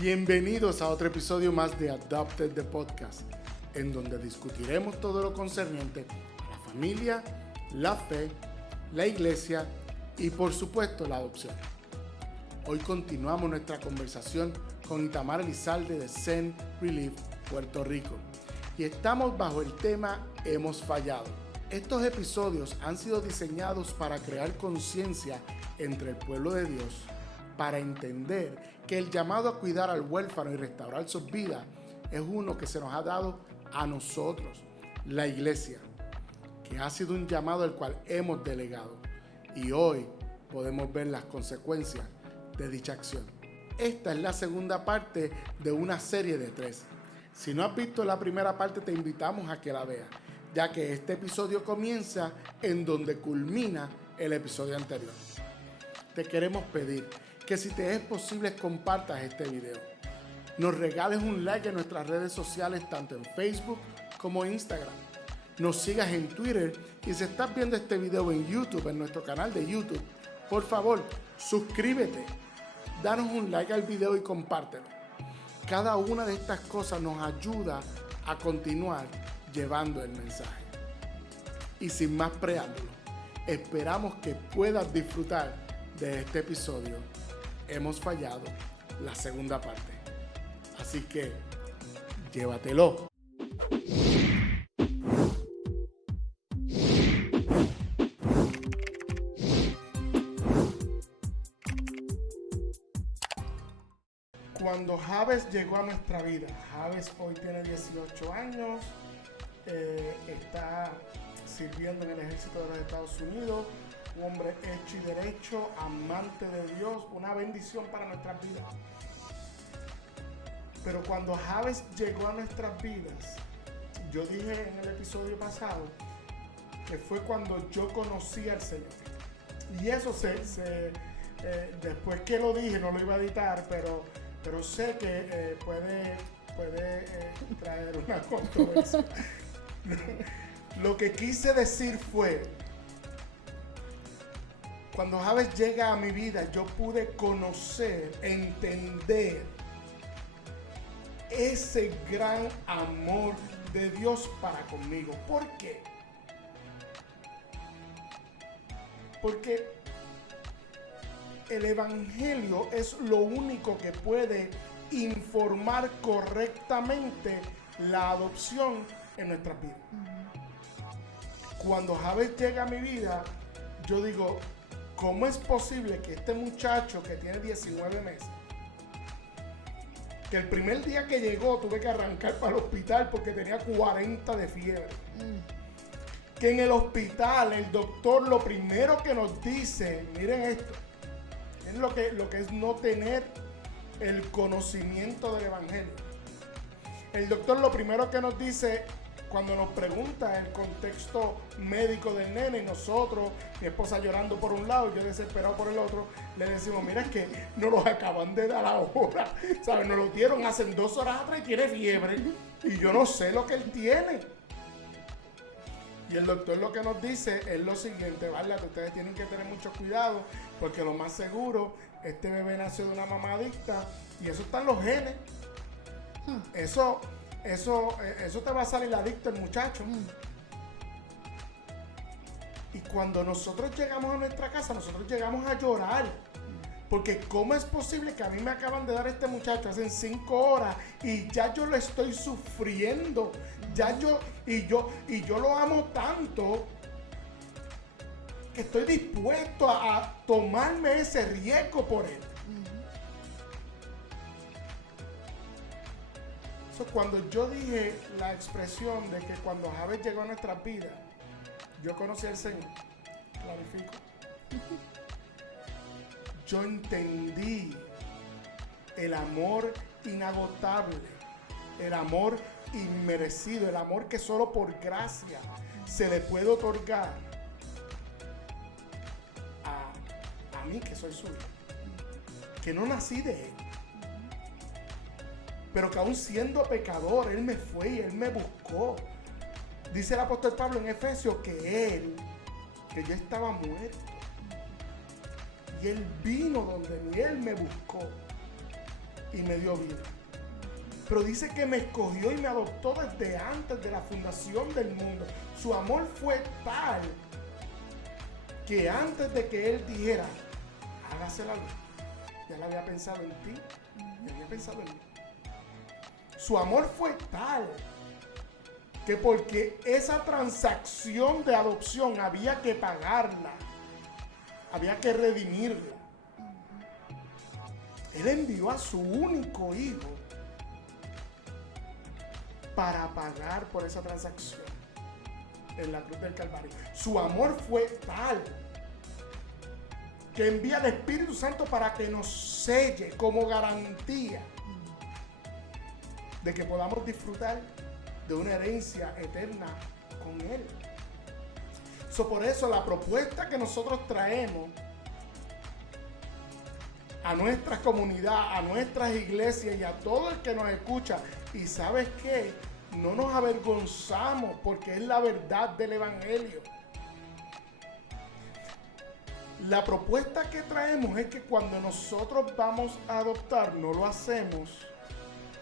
Bienvenidos a otro episodio más de Adopted the Podcast, en donde discutiremos todo lo concerniente a la familia, la fe, la iglesia y por supuesto la adopción. Hoy continuamos nuestra conversación con Itamar Elizalde de Zen Relief, Puerto Rico, y estamos bajo el tema Hemos fallado. Estos episodios han sido diseñados para crear conciencia entre el pueblo de Dios, para entender que el llamado a cuidar al huérfano y restaurar sus vidas es uno que se nos ha dado a nosotros, la iglesia, que ha sido un llamado al cual hemos delegado, y hoy podemos ver las consecuencias de dicha acción. Esta es la segunda parte de una serie de 3. Si no has visto la primera parte, te invitamos a que la veas, ya que este episodio comienza en donde culmina el episodio anterior. Te queremos pedir que si te es posible compartas este video. Nos regales un like en nuestras redes sociales, tanto en Facebook como en Instagram. Nos sigas en Twitter y si estás viendo este video en YouTube, en nuestro canal de YouTube, por favor, suscríbete, danos un like al video y compártelo. Cada una de estas cosas nos ayuda a continuar llevando el mensaje. Y sin más preámbulos, esperamos que puedas disfrutar de este episodio. Hemos fallado, la segunda parte. Así que, llévatelo. Cuando Javes llegó a nuestra vida, Javes hoy tiene 18 años, está sirviendo en el ejército de los Estados Unidos, un hombre hecho y derecho, amante de Dios, una bendición para nuestras vidas. Pero cuando Javes llegó a nuestras vidas, yo dije en el episodio pasado que fue cuando yo conocí al Señor. Y eso después que lo dije, no lo iba a editar, pero sé que puede traer una controversia. Lo que quise decir fue, cuando Javes llega a mi vida, yo pude conocer, entender ese gran amor de Dios para conmigo. ¿Por qué? Porque el Evangelio es lo único que puede informar correctamente la adopción en nuestras vidas. Cuando Javes llega a mi vida, yo digo, ¿cómo es posible que este muchacho que tiene 19 meses, que el primer día que llegó tuve que arrancar para el hospital porque tenía 40 de fiebre, que en el hospital el doctor lo primero que nos dice, miren esto, es lo que es no tener el conocimiento del Evangelio. El doctor lo primero que nos dice, cuando nos pregunta el contexto médico del nene, y nosotros, mi esposa llorando por un lado y yo desesperado por el otro, le decimos, mira, es que nos los acaban de dar ahora, ¿sabes? Nos lo dieron hace 2 horas atrás y tiene fiebre y yo no sé lo que él tiene. Y el doctor lo que nos dice es lo siguiente, ¿vale? Que ustedes tienen que tener mucho cuidado porque lo más seguro, este bebé nació de una mamá adicta y eso está en los genes. Eso te va a salir adicto el muchacho. Y cuando nosotros llegamos a nuestra casa, nosotros llegamos a llorar. Porque ¿cómo es posible que a mí me acaban de dar este muchacho hace 5 horas y ya yo lo estoy sufriendo? Y yo lo amo tanto que estoy dispuesto a tomarme ese riesgo por él. Cuando yo dije la expresión de que cuando Javes llegó a nuestras vidas, yo conocí al Señor, clarifico, yo entendí el amor inagotable el amor inmerecido, el amor que solo por gracia se le puede otorgar a mí que soy suyo, que no nací de él, pero que aún siendo pecador, él me fue y él me buscó. Dice el apóstol Pablo en Efesios que yo estaba muerto, y él vino donde mí, él me buscó y me dio vida. Pero dice que me escogió y me adoptó desde antes de la fundación del mundo. Su amor fue tal que antes de que él dijera, hágase la luz, ya le había pensado en ti, ya había pensado en mí. Su amor fue tal que porque esa transacción de adopción había que pagarla, había que redimirla, él envió a su único hijo para pagar por esa transacción en la cruz del Calvario. Su amor fue tal que envía al Espíritu Santo para que nos selle como garantía de que podamos disfrutar de una herencia eterna con Él. Por eso la propuesta que nosotros traemos a nuestra comunidad, a nuestras iglesias y a todo el que nos escucha, y ¿sabes qué? No nos avergonzamos porque es la verdad del Evangelio. La propuesta que traemos es que cuando nosotros vamos a adoptar, no lo hacemos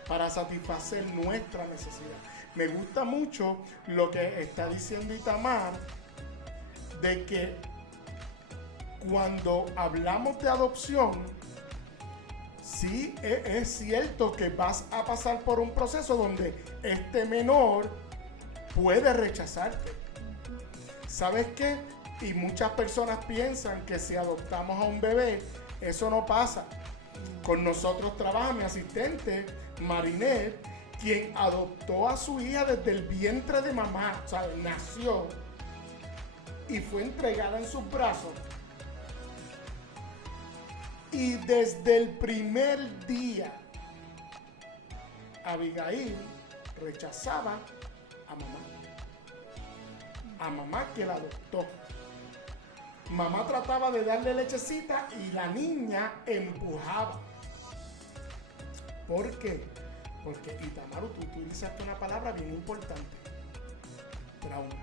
para satisfacer nuestra necesidad. Me gusta mucho lo que está diciendo Itamar, de que cuando hablamos de adopción, sí es cierto que vas a pasar por un proceso donde este menor puede rechazarte. ¿Sabes qué? Y muchas personas piensan que si adoptamos a un bebé, eso no pasa. Con nosotros trabaja mi asistente, Marinette, quien adoptó a su hija desde el vientre de mamá, o sea, nació y fue entregada en sus brazos. Y desde el primer día, Abigail rechazaba a mamá que la adoptó. Mamá trataba de darle lechecita y la niña empujaba. ¿Por qué? Porque, Itamar, tú utilizaste una palabra bien importante: trauma.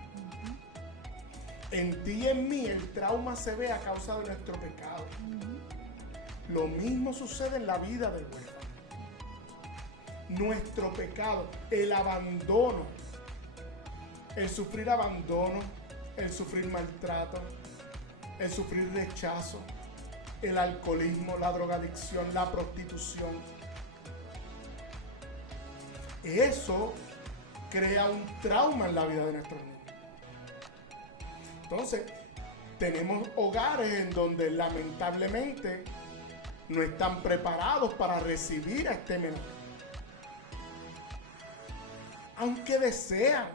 En ti y en mí el trauma se ve a causa de nuestro pecado. Lo mismo sucede en la vida del huérfano. Nuestro pecado, el abandono, el sufrir abandono, el sufrir maltrato, el sufrir rechazo, el alcoholismo, la drogadicción, la prostitución. Eso crea un trauma en la vida de nuestros niños. Entonces, tenemos hogares en donde lamentablemente no están preparados para recibir a este menor, aunque desean.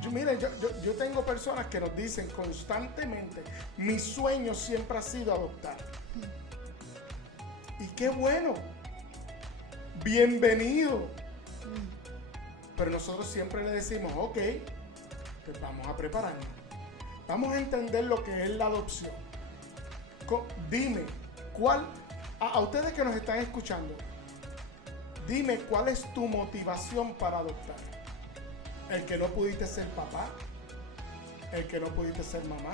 Yo tengo personas que nos dicen constantemente: mi sueño siempre ha sido adoptar. Y qué bueno, bienvenido. Pero nosotros siempre le decimos: ok, pues vamos a prepararnos, vamos a entender lo que es la adopción. Dime, a ustedes que nos están escuchando, dime cuál es tu motivación para adoptar. El que no pudiste ser papá, el que no pudiste ser mamá.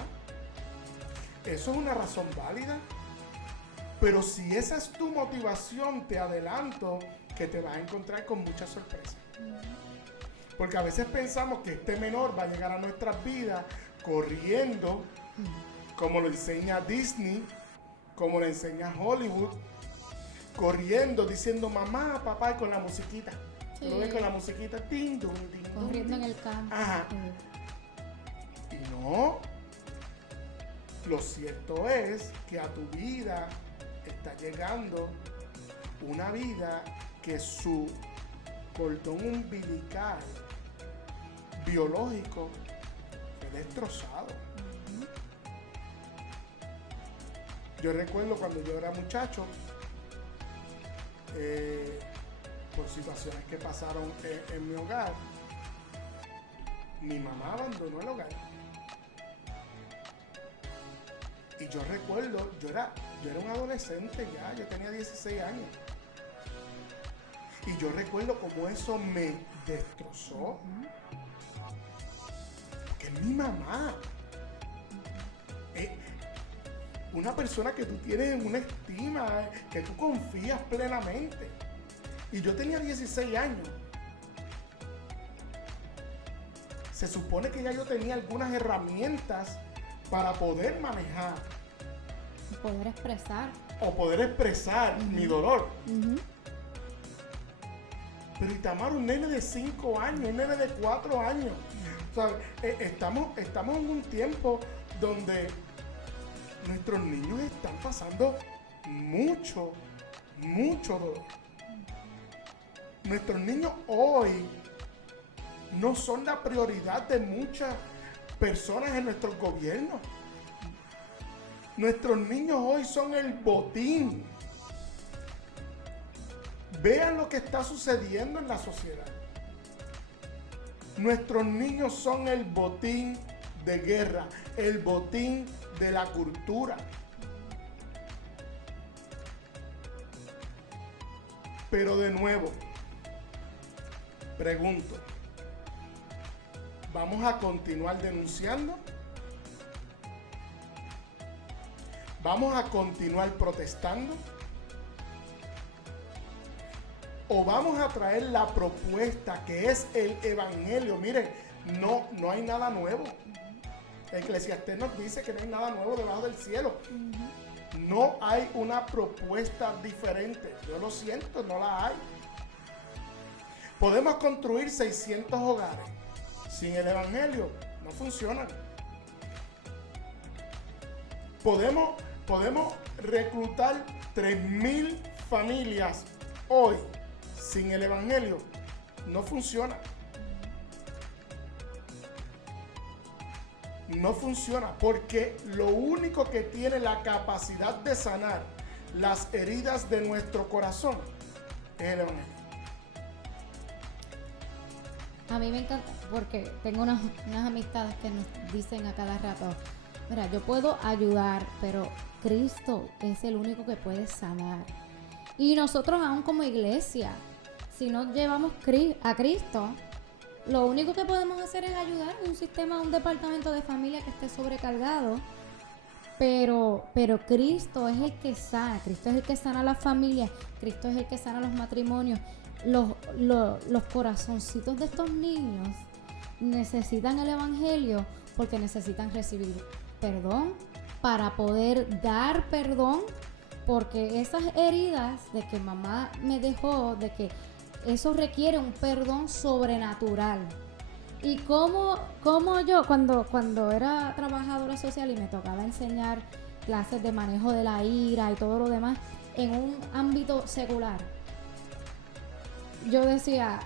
Eso es una razón válida. Pero si esa es tu motivación, te adelanto que te vas a encontrar con muchas sorpresas. Porque a veces pensamos que este menor va a llegar a nuestras vidas corriendo, como lo enseña Disney, como lo enseña Hollywood, corriendo, diciendo mamá, papá, y con la musiquita. Sí. Lo ves con la musiquita, ting, dum, ting, corriendo en el campo. Ajá. Y no, lo cierto es que a tu vida está llegando una vida que su cordón umbilical biológico fue destrozado. Yo recuerdo cuando yo era muchacho, por situaciones que pasaron en mi hogar, mi mamá abandonó el hogar. Y yo recuerdo, yo era un adolescente ya, yo tenía 16 años. Y yo recuerdo cómo eso me destrozó. Que mi mamá, una persona que tú tienes en una estima, que tú confías plenamente. Y yo tenía 16 años. Se supone que ya yo tenía algunas herramientas para poder manejar. Poder expresar. O poder expresar mi dolor. Pero Itamar, un nene de 5 años, un nene de 4 años. O sea, estamos en un tiempo donde nuestros niños están pasando mucho dolor. Nuestros niños hoy no son la prioridad de muchas personas en nuestros gobiernos. Nuestros niños hoy son el botín. Vean lo que está sucediendo en la sociedad. Nuestros niños son el botín de guerra, el botín de la cultura. Pero de nuevo, pregunto, ¿vamos a continuar denunciando? ¿Vamos a continuar protestando? ¿O vamos a traer la propuesta que es el evangelio? Miren, no hay nada nuevo. Eclesiastés nos dice que no hay nada nuevo debajo del cielo. No hay una propuesta diferente. Yo lo siento, no la hay. Podemos construir 600 hogares. Sin el evangelio no funcionan. Podemos reclutar 3,000 familias hoy. Sin el evangelio no funciona. No funciona porque lo único que tiene la capacidad de sanar las heridas de nuestro corazón es el evangelio. A mí me encanta porque tengo unas amistades que nos dicen a cada rato, mira, yo puedo ayudar, pero Cristo es el único que puede sanar. Y nosotros aún como iglesia, si no llevamos a Cristo, lo único que podemos hacer es ayudar a un sistema, a un departamento de familia que esté sobrecargado. Pero Cristo es el que sana, Cristo es el que sana a las familias, Cristo es el que sana los matrimonios. Los corazoncitos de estos niños necesitan el evangelio porque necesitan recibir perdón para poder dar perdón, porque esas heridas de que mamá me dejó, de que eso requiere un perdón sobrenatural. Y como yo cuando era trabajadora social y me tocaba enseñar clases de manejo de la ira y todo lo demás en un ámbito secular, yo decía,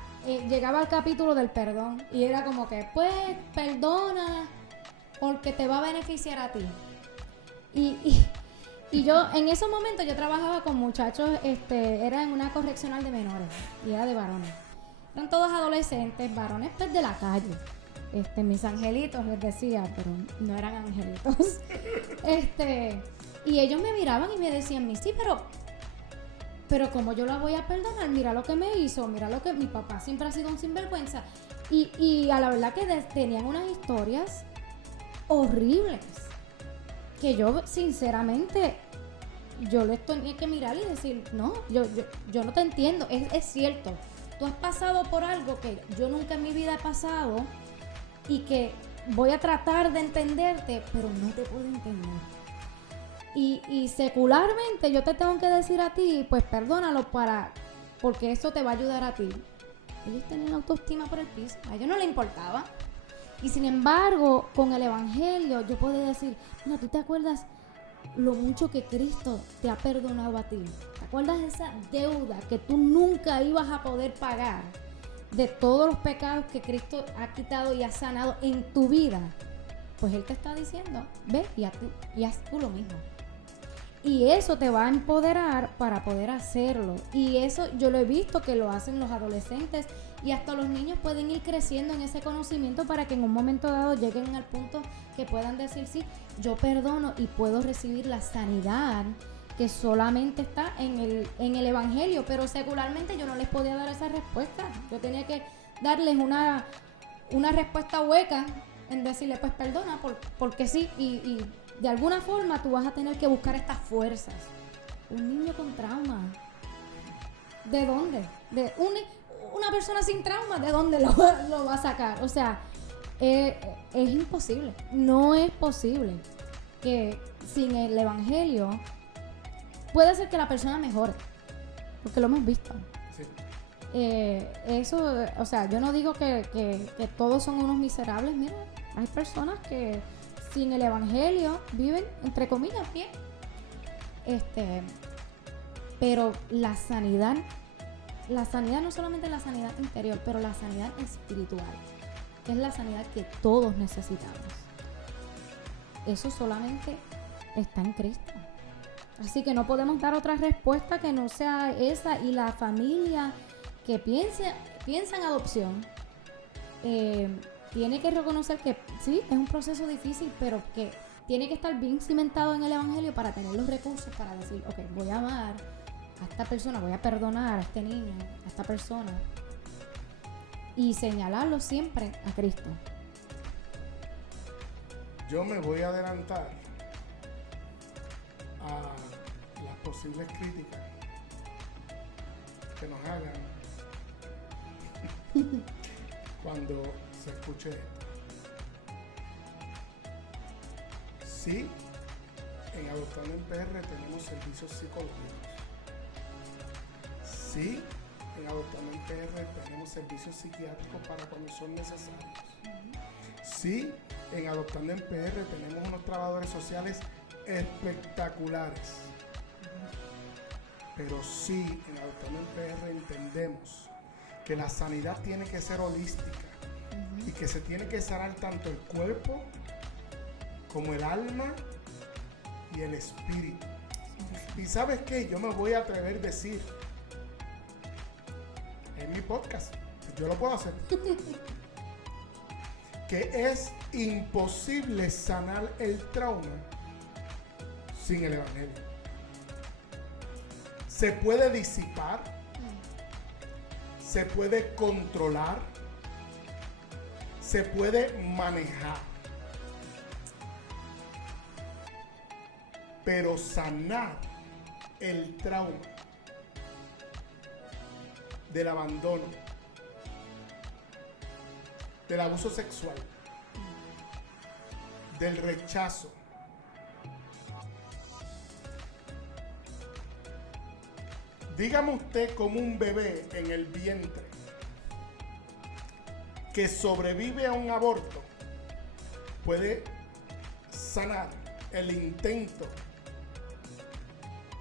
llegaba al capítulo del perdón y era como que, pues, perdona porque te va a beneficiar a ti. Y yo, en esos momentos, yo trabajaba con muchachos, era en una correccional de menores y era de varones. Eran todos adolescentes, varones pues de la calle. Mis angelitos les decía, pero no eran angelitos. Y ellos me miraban y me decían, sí, pero como yo la voy a perdonar, mira lo que me hizo, mira lo que mi papá siempre ha sido un sinvergüenza. Y a la verdad que tenían unas historias horribles que yo sinceramente yo les tenía que mirar y decir, no, yo no te entiendo, es cierto, tú has pasado por algo que yo nunca en mi vida he pasado y que voy a tratar de entenderte, pero no te puedo entender. Y secularmente yo te tengo que decir a ti, pues perdónalo porque eso te va a ayudar a ti. Ellos tenían la autoestima por el piso, a ellos no les importaba. Y sin embargo, con el evangelio yo puedo decir, mira, ¿tú te acuerdas lo mucho que Cristo te ha perdonado a ti? ¿Te acuerdas de esa deuda que tú nunca ibas a poder pagar? De todos los pecados que Cristo ha quitado y ha sanado en tu vida. Pues Él te está diciendo, ve y haz tú lo mismo. Y eso te va a empoderar para poder hacerlo. Y eso yo lo he visto que lo hacen los adolescentes y hasta los niños pueden ir creciendo en ese conocimiento para que en un momento dado lleguen al punto que puedan decir, sí, yo perdono y puedo recibir la sanidad que solamente está en el evangelio. Pero secularmente yo no les podía dar esa respuesta. Yo tenía que darles una respuesta hueca en decirle, pues perdona, porque sí, y de alguna forma tú vas a tener que buscar estas fuerzas. Un niño con trauma, ¿de dónde? Una persona sin trauma, ¿de dónde lo va a sacar? O sea, es imposible. No es posible que sin el evangelio puede ser que la persona mejore, porque lo hemos visto. Sí. Eso, o sea, yo no digo que todos son unos miserables. Mira, hay personas que sin el evangelio viven, entre comillas, bien. Pero la sanidad no solamente la sanidad interior, pero la sanidad espiritual, que es la sanidad que todos necesitamos. Eso solamente está en Cristo. Así que no podemos dar otra respuesta que no sea esa. Y la familia que piensa en adopción tiene que reconocer que sí, es un proceso difícil, pero que tiene que estar bien cimentado en el evangelio para tener los recursos para decir, ok, voy a amar a esta persona, voy a perdonar a este niño, a esta persona, y señalarlo siempre a Cristo. Yo me voy a adelantar a las posibles críticas que nos hagan cuando se escuche esto. Sí, en Adoptando en PR tenemos servicios psicológicos. Sí, en Adoptando en PR tenemos servicios psiquiátricos para cuando son necesarios. Sí, en Adoptando en PR tenemos unos trabajadores sociales espectaculares. Pero sí, en Adoptando en PR entendemos que la sanidad tiene que ser holística y que se tiene que sanar tanto el cuerpo como el alma y el espíritu. Y ¿sabes qué? Yo me voy a atrever a decir en mi podcast, yo lo puedo hacer, que es imposible sanar el trauma sin el evangelio. Se puede disipar, se puede controlar, se puede manejar, pero sanar el trauma del abandono, del abuso sexual, del rechazo, dígame usted como un bebé en el vientre que sobrevive a un aborto puede sanar el intento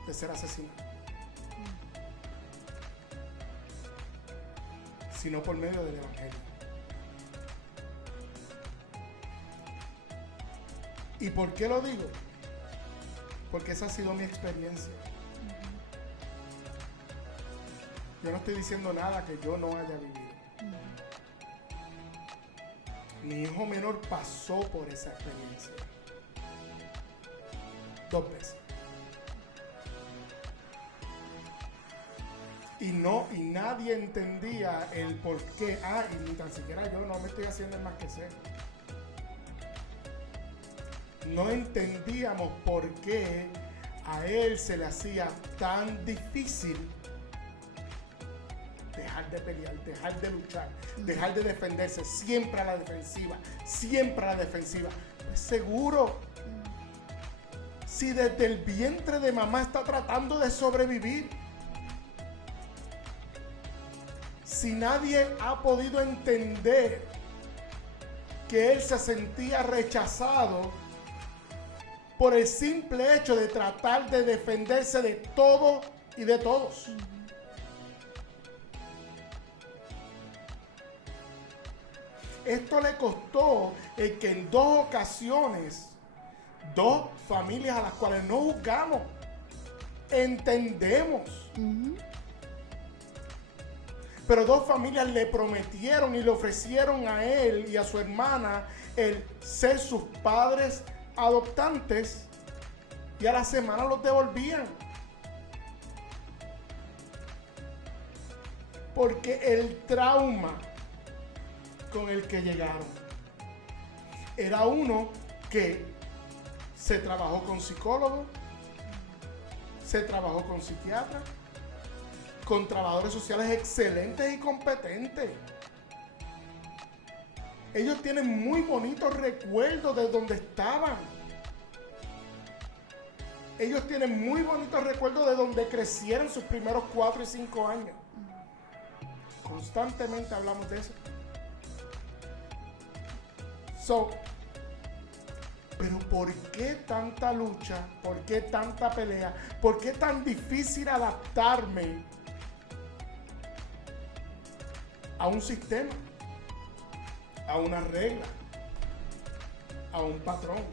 de ser asesinado, sino por medio del evangelio. ¿Y por qué lo digo? Porque esa ha sido mi experiencia. Yo no estoy diciendo nada que yo no haya vivido. Mi hijo menor pasó por esa experiencia 2 veces. Y nadie entendía el por qué. Y ni tan siquiera yo no me estoy haciendo el más que sé. No entendíamos por qué a él se le hacía tan difícil dejar de pelear, dejar de luchar, dejar de defenderse, siempre a la defensiva, siempre a la defensiva. Pues seguro, si desde el vientre de mamá está tratando de sobrevivir, si nadie ha podido entender que él se sentía rechazado por el simple hecho de tratar de defenderse de todo y de todos. Esto le costó el que en 2 ocasiones, 2 familias a las cuales no juzgamos, entendemos. Ujú. Pero dos familias le prometieron y le ofrecieron a él y a su hermana el ser sus padres adoptantes y a la semana los devolvían. Porque el trauma con el que llegaron era uno que se trabajó con psicólogos, se trabajó con psiquiatras, con trabajadores sociales excelentes y competentes. Ellos tienen muy bonitos recuerdos de donde estaban. Ellos tienen muy bonitos recuerdos de donde crecieron sus primeros 4 y 5 años. Constantemente hablamos de eso. Pero ¿por qué tanta lucha? ¿Por qué tanta pelea? ¿Por qué tan difícil adaptarme a un sistema, a una regla, a un patrón?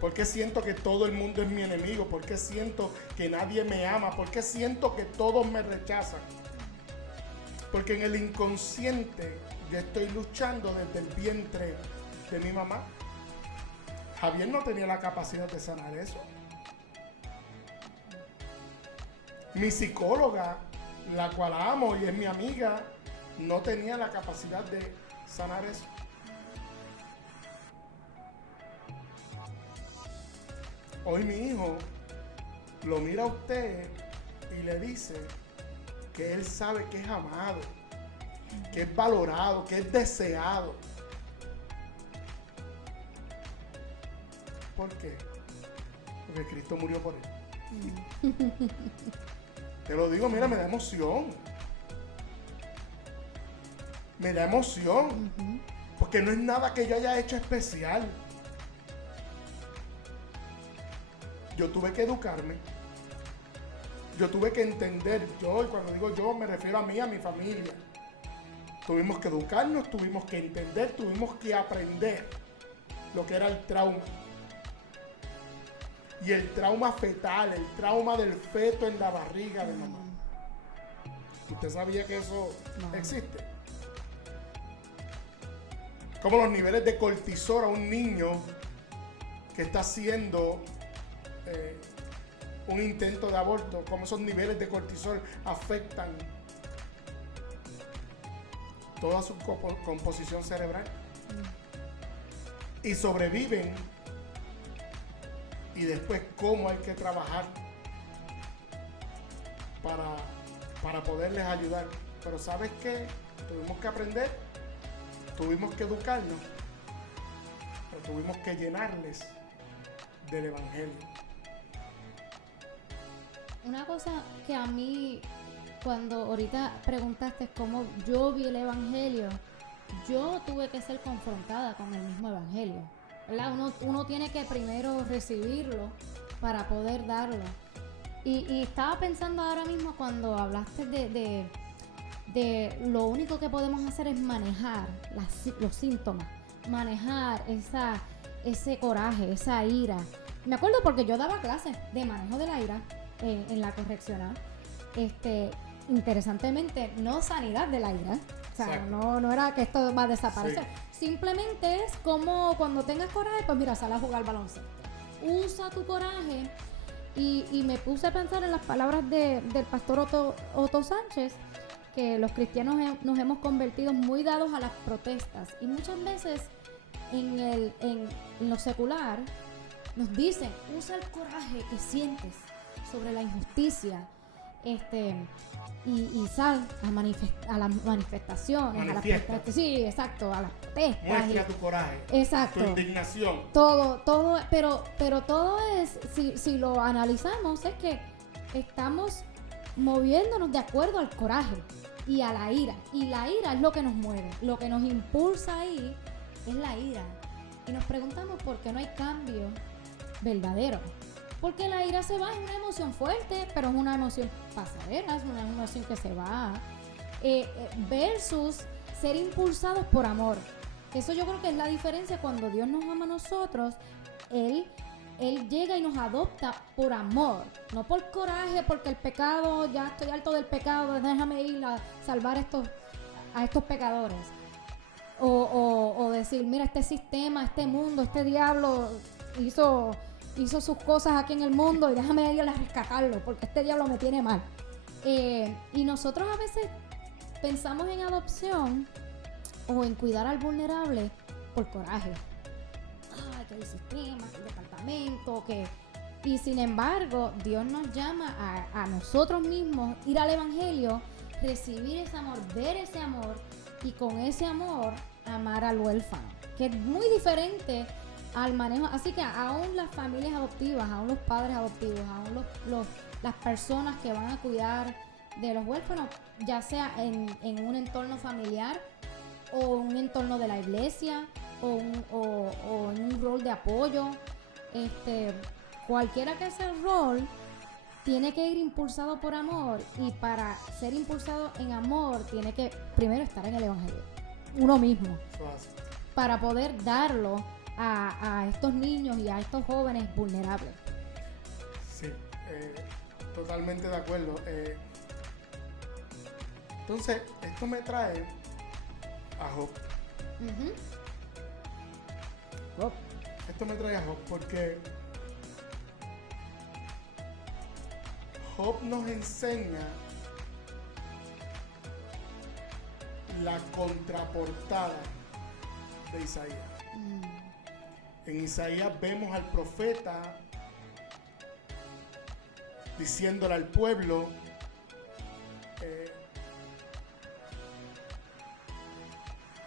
¿Por qué siento que todo el mundo es mi enemigo? ¿Por qué siento que nadie me ama? ¿Por qué siento que todos me rechazan? Porque en el inconsciente yo estoy luchando desde el vientre de mi mamá. Javier no tenía la capacidad de sanar eso. Mi psicóloga, la cual amo y es mi amiga, no tenía la capacidad de sanar eso. Hoy mi hijo lo mira a usted y le dice que él sabe que es amado, que es valorado, que es deseado. ¿Por qué? Porque Cristo murió por él. Te lo digo, mira, me da emoción. Me da emoción. Porque no es nada que yo haya hecho especial. Yo tuve que educarme. Yo tuve que entender. Yo, y cuando digo yo, me refiero a mí, a mi familia. Tuvimos que educarnos, tuvimos que entender, tuvimos que aprender lo que era el trauma. Y el trauma fetal, el trauma del feto en la barriga de mamá. ¿Usted sabía que eso existe? Como los niveles de cortisol a un niño que está haciendo un intento de aborto, cómo esos niveles de cortisol afectan toda su composición cerebral. Y sobreviven. Y después cómo hay que trabajar para poderles ayudar. Pero ¿sabes qué? Tuvimos que aprender, tuvimos que educarnos, pero tuvimos que llenarles del Evangelio. Una cosa que a mí, cuando ahorita preguntaste cómo yo vi el Evangelio, yo tuve que ser confrontada con el mismo Evangelio. ¿Verdad? Uno tiene que primero recibirlo para poder darlo. Y estaba pensando ahora mismo cuando hablaste de lo único que podemos hacer es manejar los síntomas, manejar ese coraje, esa ira. Me acuerdo porque yo daba clases de manejo de la ira en la correccional. Interesantemente, no sanidad de la ira. O sea, no era que esto va a desaparecer. Sí. Simplemente es como cuando tengas coraje, pues mira, sal a jugar baloncesto. Usa tu coraje. Y me puse a pensar en las palabras del pastor Otto Sánchez, que los cristianos nos hemos convertido muy dados a las protestas. Y muchas veces en lo secular nos dicen, usa el coraje que sientes sobre la injusticia. Y sal a las manifestaciones, sí, exacto, a las protestas. Muestra tu coraje, exacto, tu indignación. Todo, pero todo es, si lo analizamos, es que estamos moviéndonos de acuerdo al coraje y a la ira. Y la ira es lo que nos mueve, lo que nos impulsa ahí es la ira. Y nos preguntamos por qué no hay cambio verdadero. Porque la ira se va, es una emoción fuerte, pero es una emoción pasajera, es una emoción que se va. Versus ser impulsados por amor. Eso yo creo que es la diferencia cuando Dios nos ama a nosotros. Él Él llega y nos adopta por amor, no por coraje, porque el pecado, ya estoy harto del pecado, déjame ir a salvar a estos pecadores. O decir, mira, este sistema, este mundo, este diablo hizo sus cosas aquí en el mundo y déjame ir a rescatarlo, porque este diablo me tiene mal. Y nosotros a veces pensamos en adopción o en cuidar al vulnerable por coraje. Que el sistema, que el departamento, y sin embargo, Dios nos llama a nosotros mismos ir al evangelio, recibir ese amor, ver ese amor y con ese amor amar al huérfano, que es muy diferente al manejo. Así que aún las familias adoptivas, aún los padres adoptivos, aún las personas que van a cuidar de los huérfanos, ya sea en un entorno familiar o un entorno de la iglesia o en un rol de apoyo, cualquiera que sea el rol, tiene que ir impulsado por amor, y para ser impulsado en amor tiene que primero estar en el evangelio, uno mismo, para poder darlo a estos niños y a estos jóvenes vulnerables. Sí, totalmente de acuerdo. Entonces, esto me trae a Job. Esto me trae a Job porque Job nos enseña la contraportada de Isaías. En Isaías vemos al profeta diciéndole al pueblo,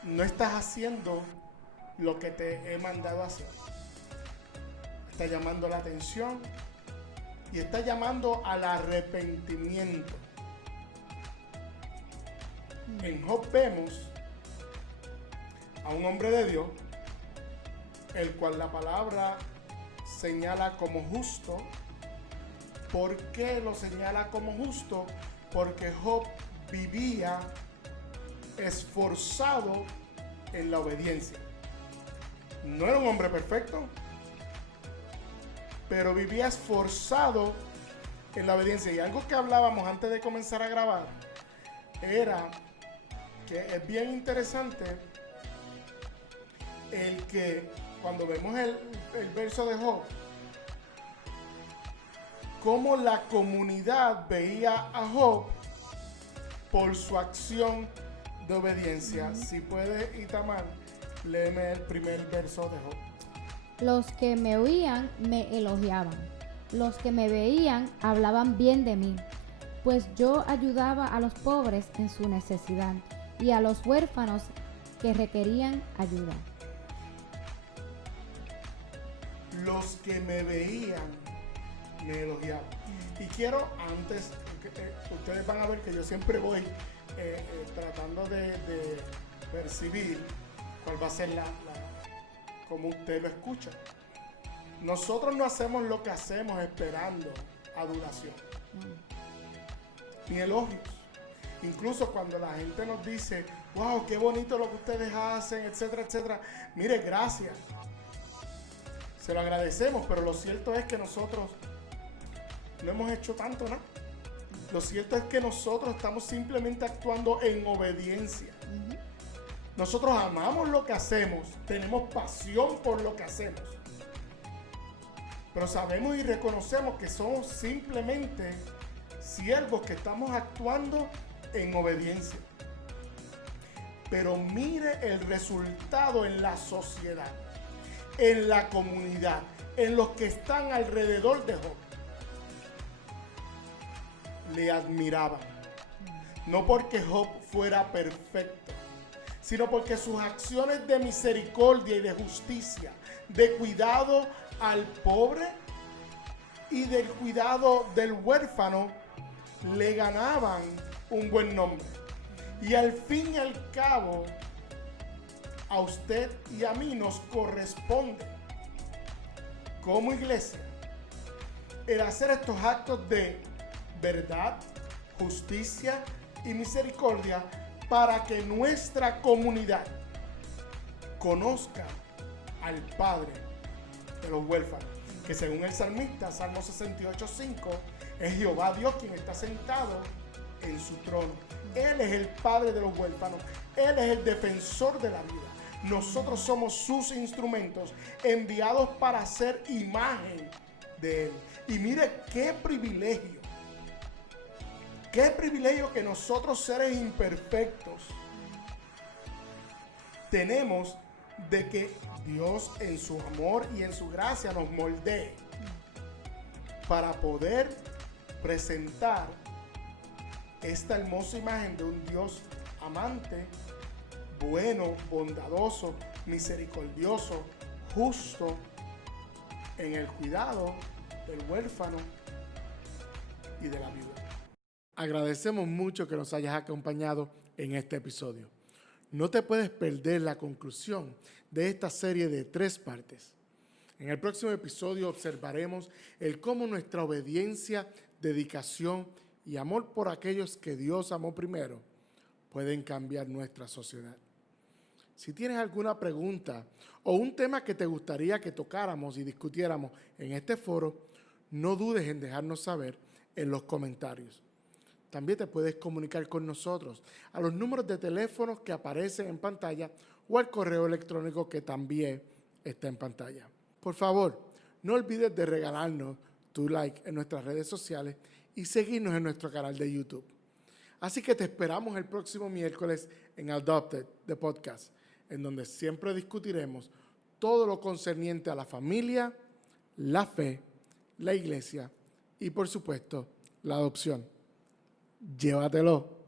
no estás haciendo lo que te he mandado a hacer. Está llamando la atención y está llamando al arrepentimiento. En Job vemos a un hombre de Dios, el cual la palabra señala como justo. ¿Por qué lo señala como justo? Porque Job vivía esforzado en la obediencia. No era un hombre perfecto, pero vivía esforzado en la obediencia. Y algo que hablábamos antes de comenzar a grabar era que es bien interesante el que cuando vemos el verso de Job, cómo la comunidad veía a Job por su acción de obediencia. Si puede, Itamar, léeme el primer verso de Job. Los que me oían me elogiaban, los que me veían hablaban bien de mí, pues yo ayudaba a los pobres en su necesidad y a los huérfanos que requerían ayuda. Los que me veían me elogiaban. Y quiero antes, ustedes van a ver que yo siempre voy tratando de percibir cuál va a ser como usted lo escucha. Nosotros no hacemos lo que hacemos esperando adulación, ni elogios. Incluso cuando la gente nos dice, wow, qué bonito lo que ustedes hacen, etcétera, etcétera. Mire, gracias. Se lo agradecemos, pero lo cierto es que nosotros no hemos hecho tanto, ¿no? Lo cierto es que nosotros estamos simplemente actuando en obediencia. Nosotros amamos lo que hacemos, tenemos pasión por lo que hacemos, pero sabemos y reconocemos que somos simplemente siervos que estamos actuando en obediencia. Pero mire el resultado en la sociedad, en la comunidad, en los que están alrededor de Job. Le admiraban, no porque Job fuera perfecto, sino porque sus acciones de misericordia y de justicia, de cuidado al pobre y del cuidado del huérfano, le ganaban un buen nombre. Y al fin y al cabo, a usted y a mí nos corresponde, como iglesia, el hacer estos actos de verdad, justicia y misericordia para que nuestra comunidad conozca al Padre de los huérfanos. que según el salmista, Salmo 68:5, es Jehová Dios quien está sentado en su trono. Él es el padre de los huérfanos, Él es el defensor de la vida. Nosotros somos sus instrumentos enviados para hacer imagen de Él. Y mire qué privilegio que nosotros, seres imperfectos, tenemos de que Dios en su amor y en su gracia nos moldee para poder presentar esta hermosa imagen de un Dios amante, bueno, bondadoso, misericordioso, justo, en el cuidado del huérfano y de la viuda. Agradecemos mucho que nos hayas acompañado en este episodio. No te puedes perder la conclusión de esta serie de 3 partes. En el próximo episodio observaremos el cómo nuestra obediencia, dedicación y amor por aquellos que Dios amó primero pueden cambiar nuestra sociedad. Si tienes alguna pregunta o un tema que te gustaría que tocáramos y discutiéramos en este foro, no dudes en dejarnos saber en los comentarios. También te puedes comunicar con nosotros a los números de teléfono que aparecen en pantalla o al correo electrónico que también está en pantalla. Por favor, no olvides de regalarnos tu like en nuestras redes sociales y seguirnos en nuestro canal de YouTube. Así que te esperamos el próximo miércoles en Adopted, the podcast, en donde siempre discutiremos todo lo concerniente a la familia, la fe, la iglesia y, por supuesto, la adopción. Llévatelo.